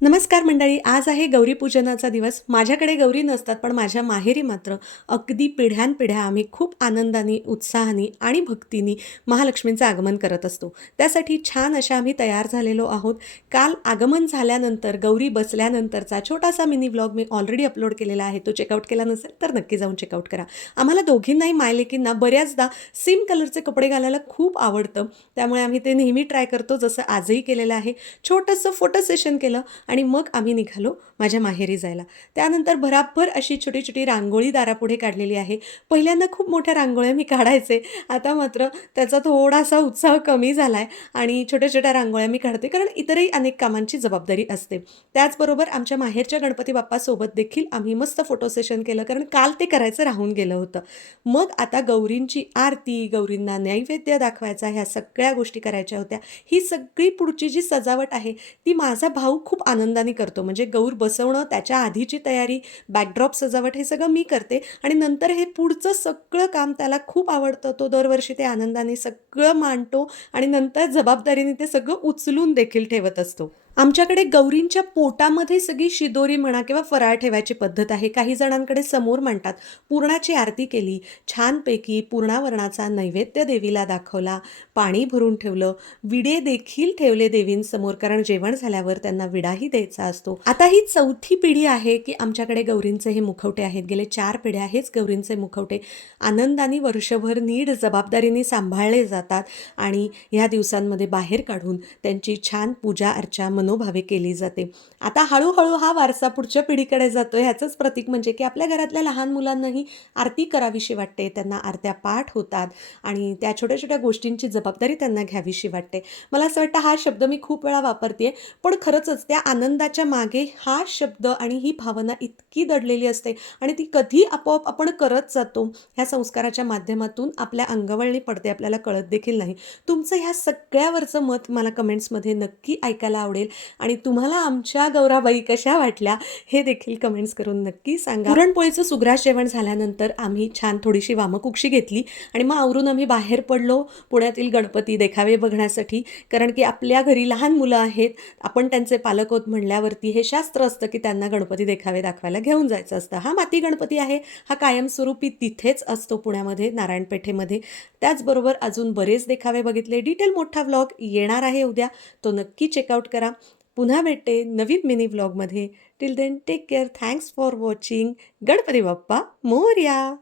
नमस्कार मंडळी. आज आहे गौरीपूजनाचा दिवस. माझ्याकडे गौरी नसतात, पण माझ्या माहेरी मात्र अगदी पिढ्यानपिढ्या आम्ही खूप आनंदाने, उत्साहाने आणि भक्तीने महालक्ष्मींचं आगमन करत असतो. त्यासाठी छान अशा आम्ही तयार झालेलो आहोत. काल आगमन झाल्यानंतर, गौरी बसल्यानंतरचा छोटासा मिनी व्लॉग मी ऑलरेडी अपलोड केलेला आहे. तो चेकआउट केला नसेल तर नक्की जाऊन चेकआउट करा. आम्हाला दोघींनाही मायलेकींना बऱ्याचदा सेम कलरचे कपडे घालायला खूप आवडतं. त्यामुळे आम्ही ते नेहमी ट्राय करतो, जसं आजही केलेलं आहे. छोटंसं फोटो सेशन केलं आणि मग आम्ही निघालो माझ्या माहेरी जायला. त्यानंतर भराभर अशी छोटी-छोटी रांगोळी दारापुढे काढलेली आहे. पहिल्यांदा खूप मोठ्या रांगोळ्या मी काढायचे. आता मात्र त्याचा थोडासा उत्साह कमी झाला आहे आणि छोट्या-छोट्या रांगोळ्या मी काढते, कारण इतरही अनेक कामांची जबाबदारी असते. त्याचबरोबर आमच्या माहेरच्या गणपती बाप्पासोबत देखील आम्ही मस्त फोटो सेशन केलं, कारण काल ते करायचं राहून गेलं होतं. मग आता गौरींची आरती, गौरींना नैवेद्य दाखवायचा, ह्या सगळ्या गोष्टी करायच्या होत्या. ही सगळी पुढची जी सजावट आहे ती माझा भाऊ खूप आनंदाने करतो. म्हणजे गौर बसवणं, त्याच्या आधीची तयारी, बॅकड्रॉप सजावट हे सगळं मी करते आणि नंतर हे पुढचं सगळं काम त्याला खूप आवडतं. तो दरवर्षी ते आनंदाने सगळं मांडतो आणि नंतर जबाबदारीने ते सगळं उचलून देखील ठेवत असतो. आमच्याकडे गौरींच्या पोटामध्ये सगळी शिदोरी म्हणा किंवा फराळ ठेवायची पद्धत आहे. काही जणांकडे समोर मांडतात. पुरणाची आरती केली, छानपैकी पुरणावरणाचा नैवेद्य देवीला दाखवला, पाणी भरून ठेवलं, विडे देखील ठेवले देवींसमोर, कारण जेवण झाल्यावर त्यांना विडाही द्यायचा असतो. आता ही चौथी पिढी आहे की आमच्याकडे गौरींचे हे मुखवटे आहेत. गेले 4 पिढ्या हेच गौरींचे मुखवटे आनंदाने वर्षभर नीट जबाबदारीने सांभाळले जातात आणि ह्या दिवसांमध्ये बाहेर काढून त्यांची छान पूजा अर्चा मनोभावे केली जाते. आता हळूहळू हा वारसा पुढच्या पिढीकडे जातो. ह्याचंच प्रतीक म्हणजे की आपल्या घरातल्या लहान मुलांनाही आरती करावीशी वाटते, त्यांना आरत्या पाठ होतात आणि त्या छोट्या छोट्या गोष्टींची जबाबदारी त्यांना घ्यावीशी वाटते. मला असं वाटतं हा शब्द मी खूप वेळा वापरते, पण खरंच त्या आनंदाच्या मागे हा शब्द आणि ही भावना इतकी दडलेली असते आणि ती कधी आपोआप आपण करत जातो. ह्या संस्काराच्या माध्यमातून आपल्या अंगवळणी पडते, आपल्याला कळत देखील नाही. तुमचं ह्या सगळ्यावरचं मत मला कमेंट्समध्ये नक्की ऐकायला आवडेल आणि तुम्हाला आमच्या गौराबाई कशा वाटल्या हे देखील कमेंट्स करून नक्की सांगा. पुरणपोळीचं सुग्रास जेवण झाल्यानंतर आम्ही छान थोडीशी वामकुक्षी घेतली आणि मग आवरून आम्ही बाहेर पडलो पुण्यातील गणपती देखावे बघण्यासाठी. कारण की आपल्या घरी लहान मुलं आहेत, आपण त्यांचे पालक आहोत म्हणल्यावरती हे शास्त्र असतं की त्यांना गणपती देखावे दाखवायला घेऊन जायचं असतं. हा माती गणपती आहे, हा कायमस्वरूपी तिथेच असतो पुण्यामध्ये, नारायणपेठेमध्ये. त्याचबरोबर अजून बरेच देखावे बघितले. डिटेल मोठा व्लॉग येणार आहे उद्या, तो नक्की चेकआउट करा. पुन्हा भेटते नवीन मिनी व्लॉगमध्ये. Till then take care. Thanks for watching. Ganpati Bappa Morya.